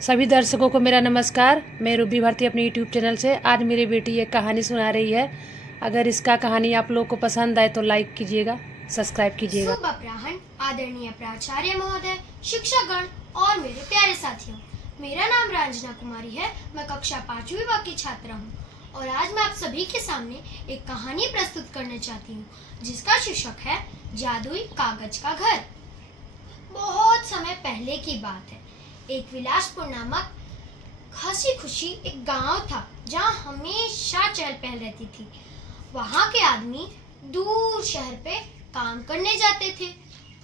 सभी दर्शकों को मेरा नमस्कार। मैं रूबी भारती अपने यूट्यूब चैनल से आज मेरी बेटी एक कहानी सुना रही है। अगर इसका कहानी आप लोग को पसंद आए तो लाइक कीजिएगा, सब्सक्राइब कीजिएगा। शुभ अपराह्न आदरणीय प्राचार्य महोदय, शिक्षकगण और मेरे प्यारे साथियों। मेरा नाम रंजना कुमारी है। मैं कक्षा 5वीं वर्ग की छात्रा हूँ और आज मैं आप सभी के सामने एक कहानी प्रस्तुत करना चाहती हूँ जिसका शीर्षक है जादुई कागज का घर। बहुत समय पहले की बात है। एक विलासपुर नामक हंसी खुशी एक गांव था जहां हमेशा चहल पहल रहती थी। वहां के आदमी दूर शहर पे काम करने जाते थे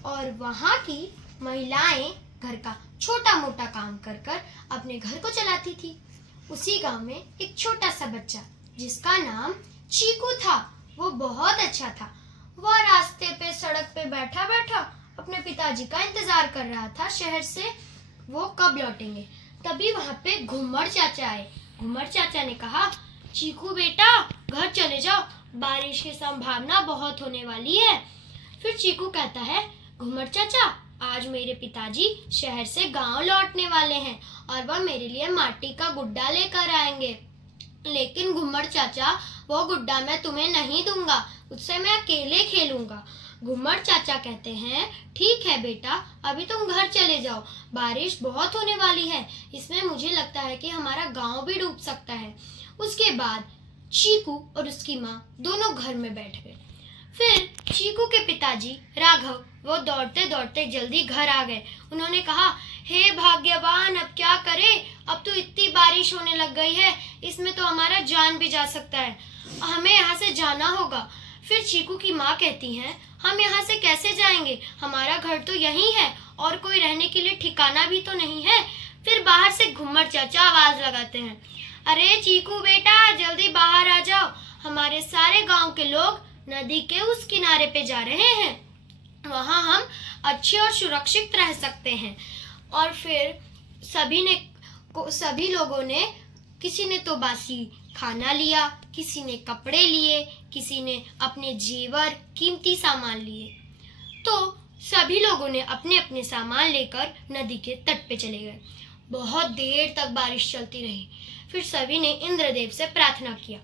और वहां की महिलाएं घर का छोटा मोटा काम कर कर अपने घर को चलाती थी। उसी गांव में एक छोटा सा बच्चा जिसका नाम चीकू था, वो बहुत अच्छा था। वह रास्ते पे सड़क पे बैठा बैठा अपने पिताजी का इंतजार कर रहा था, शहर से वो कब लौटेंगे। तभी वहां पे घूमर चाचा आए। घूमर चाचा ने कहा, चीकू बेटा घर चले जाओ, बारिश की संभावना बहुत होने वाली है। फिर चीकू कहता है, घूमर चाचा आज मेरे पिताजी शहर से गांव लौटने वाले हैं और वह मेरे लिए माटी का गुड्डा लेकर आएंगे। लेकिन घूमर चाचा वो गुड्डा मैं तुम्हें नहीं दूंगा, उससे मैं अकेले खेलूंगा। घूमर चाचा कहते हैं, ठीक है बेटा अभी तुम घर चले जाओ, बारिश बहुत होने वाली है, इसमें मुझे लगता है कि हमारा गांव भी डूब सकता है। उसके बाद चीकू और उसकी माँ दोनों घर में बैठ गए। फिर चीकू के पिताजी राघव वो दौड़ते दौड़ते जल्दी घर आ गए। उन्होंने कहा, हे भाग्यवान अब क्या करें, अब तो इतनी बारिश होने लग गई है, इसमें तो हमारा जान भी जा सकता है, हमें यहाँ से जाना होगा। फिर चीकू की माँ कहती हैं, हम यहाँ से कैसे जाएंगे, हमारा घर तो यहीं है और कोई रहने के लिए ठिकाना भी तो नहीं है। फिर बाहर से घूमर चाचा आवाज लगाते हैं, अरे चीकू बेटा जल्दी बाहर आ जाओ, हमारे सारे गांव के लोग नदी के उस किनारे पे जा रहे हैं, वहां हम अच्छे और सुरक्षित रह सकते हैं। और फिर सभी लोगों ने, किसी ने तो बासी खाना लिया, किसी ने कपड़े लिए, किसी ने अपने जेवर कीमती सामान लिए। तो सभी लोगों ने अपने अपने सामान लेकर नदी के तट पे चले गए। बहुत देर तक बारिश चलती रही। फिर सभी ने इंद्रदेव से प्रार्थना किया,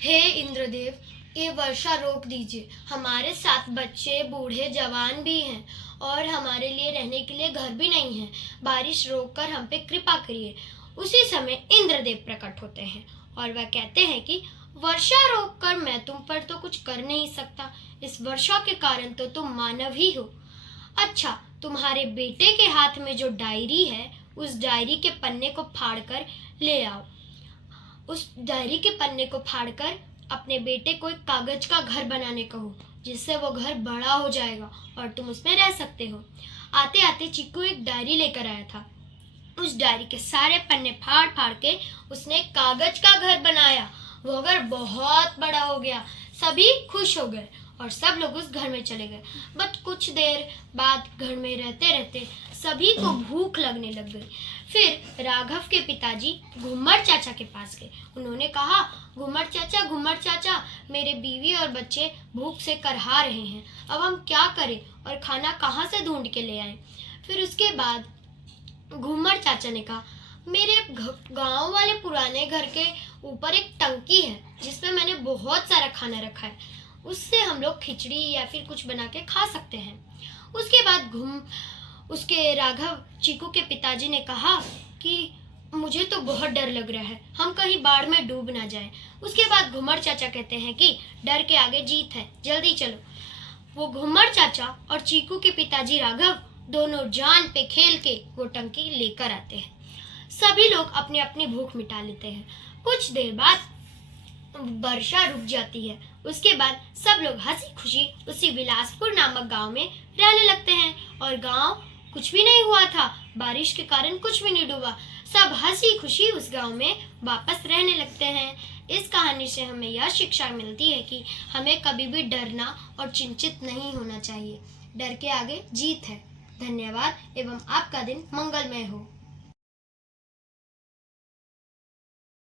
हे इंद्रदेव ये वर्षा रोक दीजिए, हमारे साथ बच्चे बूढ़े जवान भी हैं और हमारे लिए रहने के लिए घर भी नहीं है, बारिश रोककर हम पे कृपा करिए। उसी समय इंद्रदेव प्रकट होते हैं और वह कहते हैं कि वर्षा रोककर मैं तुम पर तो कुछ कर नहीं सकता, इस वर्षा के कारण तो तुम मानव ही हो। अच्छा तुम्हारे बेटे के हाथ में जो डायरी है उस डायरी के पन्ने को फाड़कर ले आओ। उस डायरी के पन्ने को फाड़कर अपने बेटे को एक कागज का घर बनाने कहो, जिससे वो घर बड़ा हो जाएगा और तुम उसमें रह सकते हो। आते आते चिक्कू एक डायरी लेकर आया था। उस डायरी के सारे पन्ने फाड़ फाड़ के उसने कागज का घर बनाया। वो घर बहुत बड़ा हो गया। सभी खुश हो गए और सब लोग उस घर में चले गए। बट कुछ देर बाद घर में रहते रहते सभी को भूख लगने लग गई। फिर राघव के पिताजी घूमर चाचा के पास गए। उन्होंने कहा, घूमर चाचा मेरे बीवी और बच्चे भूख से करहा रहे हैं, अब हम क्या करें और खाना कहाँ से ढूंढ के ले आए। फिर उसके बाद घूमर चाचा ने कहा, मेरे गांव वाले पुराने घर के ऊपर एक टंकी है जिसमें मैंने बहुत सारा खाना रखा है, उससे हम लोग खिचड़ी या फिर कुछ बना के खा सकते हैं। उसके बाद उसके राघव चीकू के पिताजी ने कहा कि मुझे तो बहुत डर लग रहा है, हम कहीं बाढ़ में डूब ना जाएं। उसके बाद घूमर चाचा कहते हैं कि डर के आगे जीत है, जल्दी चलो। वो घूमर चाचा और चीकू के पिताजी राघव दोनों जान पे खेल के वो टंकी लेकर आते हैं। सभी लोग अपनी अपनी भूख मिटा लेते हैं। कुछ देर बाद वर्षा रुक जाती है। उसके बाद सब लोग हंसी खुशी उसी विलासपुर नामक गांव में रहने लगते हैं और गांव कुछ भी नहीं हुआ था, बारिश के कारण कुछ भी नहीं डूबा। सब हंसी खुशी उस गांव में वापस रहने लगते हैं। इस कहानी से हमें यह शिक्षा मिलती है कि हमें कभी भी डरना और चिंतित नहीं होना चाहिए। डर के आगे जीत है। धन्यवाद एवं आपका दिन मंगलमय हो।